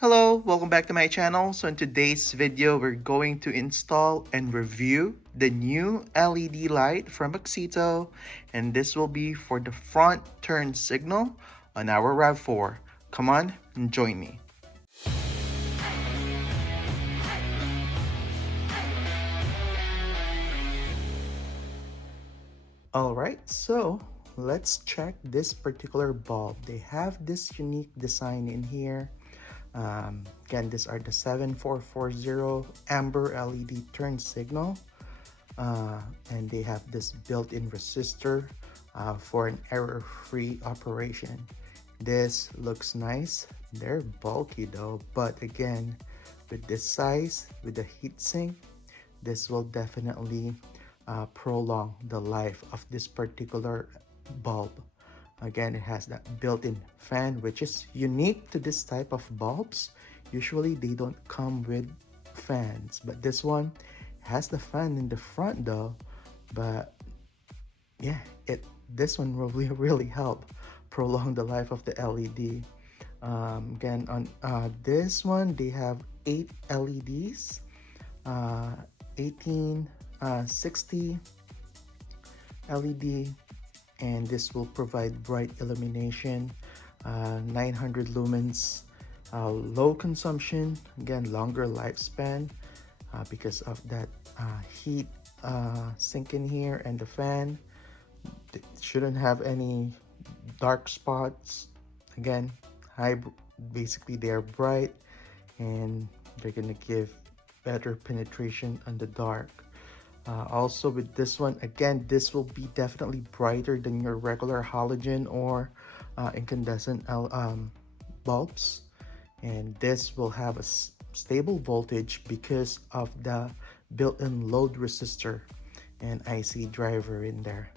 Hello, welcome back to my channel. So in today's video, we're going to install and review the new LED light from Auxito, and this will be for the front turn signal on our RAV4. Come on and join me. Alright, so let's check this particular bulb. They have this unique design in here. Again, these are the 7440 amber LED turn signal, and they have this built-in resistor for an error-free operation. This looks nice. They're bulky though, but again, with this size, with the heatsink, this will definitely prolong the life of this particular bulb. Again, it has that built-in fan, which is unique to this type of bulbs. Usually they don't come with fans, but this one has the fan in the front though. But yeah, this one will really help prolong the life of the LED. Again, on this one they have 8 LEDs, 1860 LED, and this will provide bright illumination, 900 lumens, low consumption, again longer lifespan because of that heat sink in here, and the fan, it shouldn't have any dark spots. Again, basically they're bright and they're gonna give better penetration on the dark. Also with this one, again, this will be definitely brighter than your regular halogen or incandescent bulbs, and this will have a stable voltage because of the built-in load resistor and IC driver in there.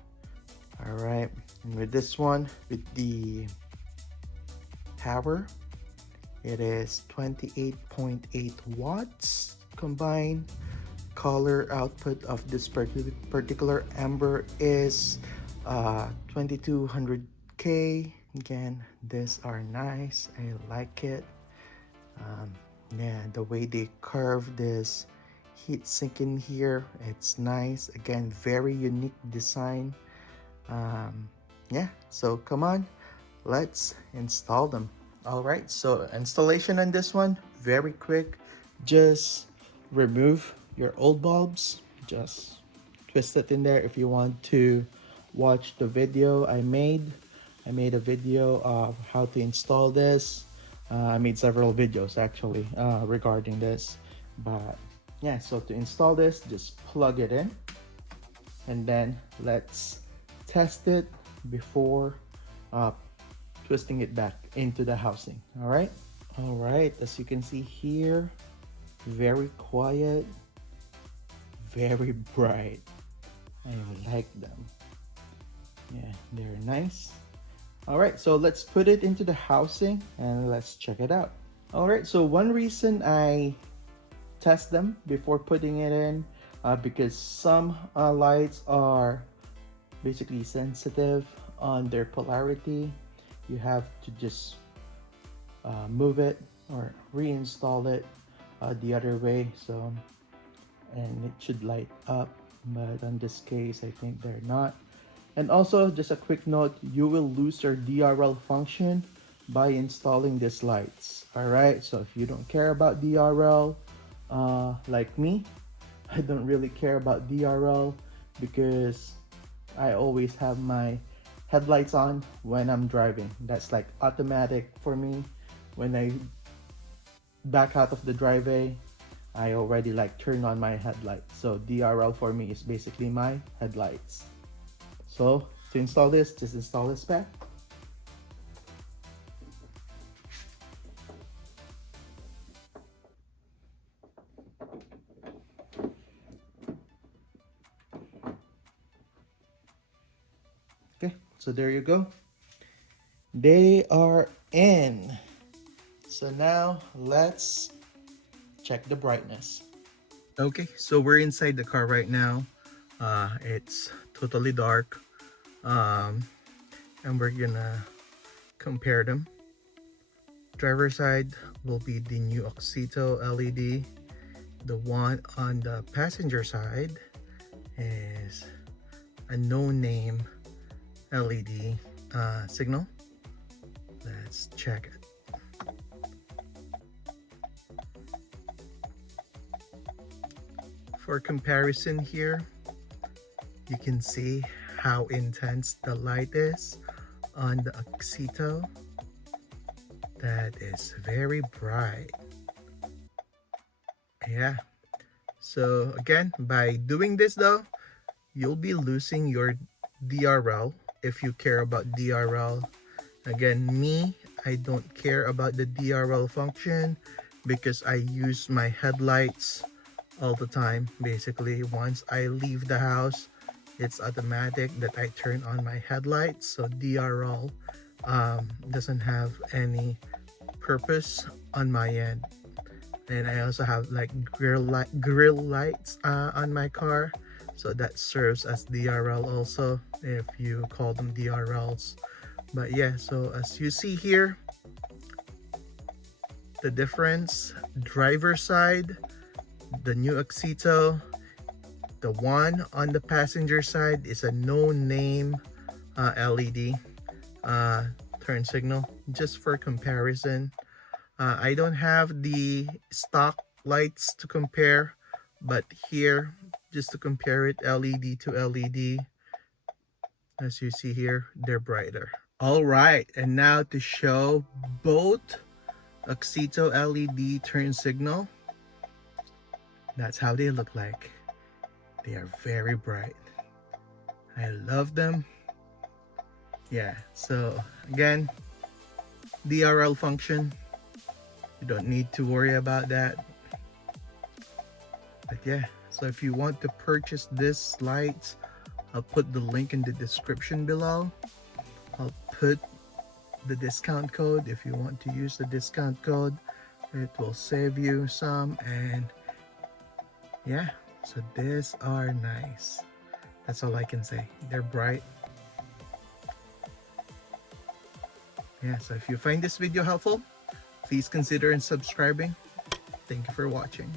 All right, and with this one, with the power, it is 28.8 watts combined. Color output of this particular amber is 2200K. Again, these are nice. I like it. Yeah, the way they curve this heat sink in here, it's nice. Again, very unique design. Yeah, so come on, let's install them. All right, so installation on this one, very quick. Just remove your old bulbs, just twist it in there. If you want to watch the video I made a video of how to install this. I made several videos actually regarding this, but yeah, so to install this, just plug it in and then let's test it before twisting it back into the housing. All right, as you can see here, very quiet, very bright. I like them. Yeah, they're nice. All right, so let's put it into the housing and let's check it out. All right, so one reason I test them before putting it in, because some lights are basically sensitive on their polarity. You have to just move it or reinstall it the other way, so, and it should light up, but in this case I think they're not. And also, just a quick note, you will lose your DRL function by installing these lights. All right, so if you don't care about DRL, like me, I don't really care about DRL because I always have my headlights on when I'm driving. That's like automatic for me. When I back out of the driveway, I already like turn on my headlights. So DRL for me is basically my headlights. So to install this, just install this back. Okay, so there you go. They are in. So now let's check the brightness. Okay, so we're inside the car right now. It's totally dark, and we're gonna compare them. driver side will be the new Auxito LED. The one on the passenger side is a no-name LED signal. Let's check it. For comparison here, you can see how intense the light is on the Auxito. That is very bright. Yeah. So again, by doing this though, you'll be losing your DRL if you care about DRL. Again, me, I don't care about the DRL function because I use my headlights all the time. Basically, once I leave the house, it's automatic that I turn on my headlights. So DRL doesn't have any purpose on my end. And I also have like grill lights on my car, so that serves as DRL also, if you call them DRLs. But yeah, so as you see here, the difference: driver side, the new Auxito, the one on the passenger side is a no-name LED turn signal. Just for comparison, I don't have the stock lights to compare, but here, just to compare it, LED to LED, as you see here, they're brighter. All right, and now to show both Auxito LED turn signal, that's how they look like. They are very bright. I love them. Yeah, so again, DRL function, you don't need to worry about that. But yeah, so if you want to purchase this light, I'll put the link in the description below. I'll put the discount code. If you want to use the discount code, it will save you some. And yeah, so these are nice. That's all I can say. They're bright. Yeah, so if you find this video helpful, please consider subscribing. Thank you for watching.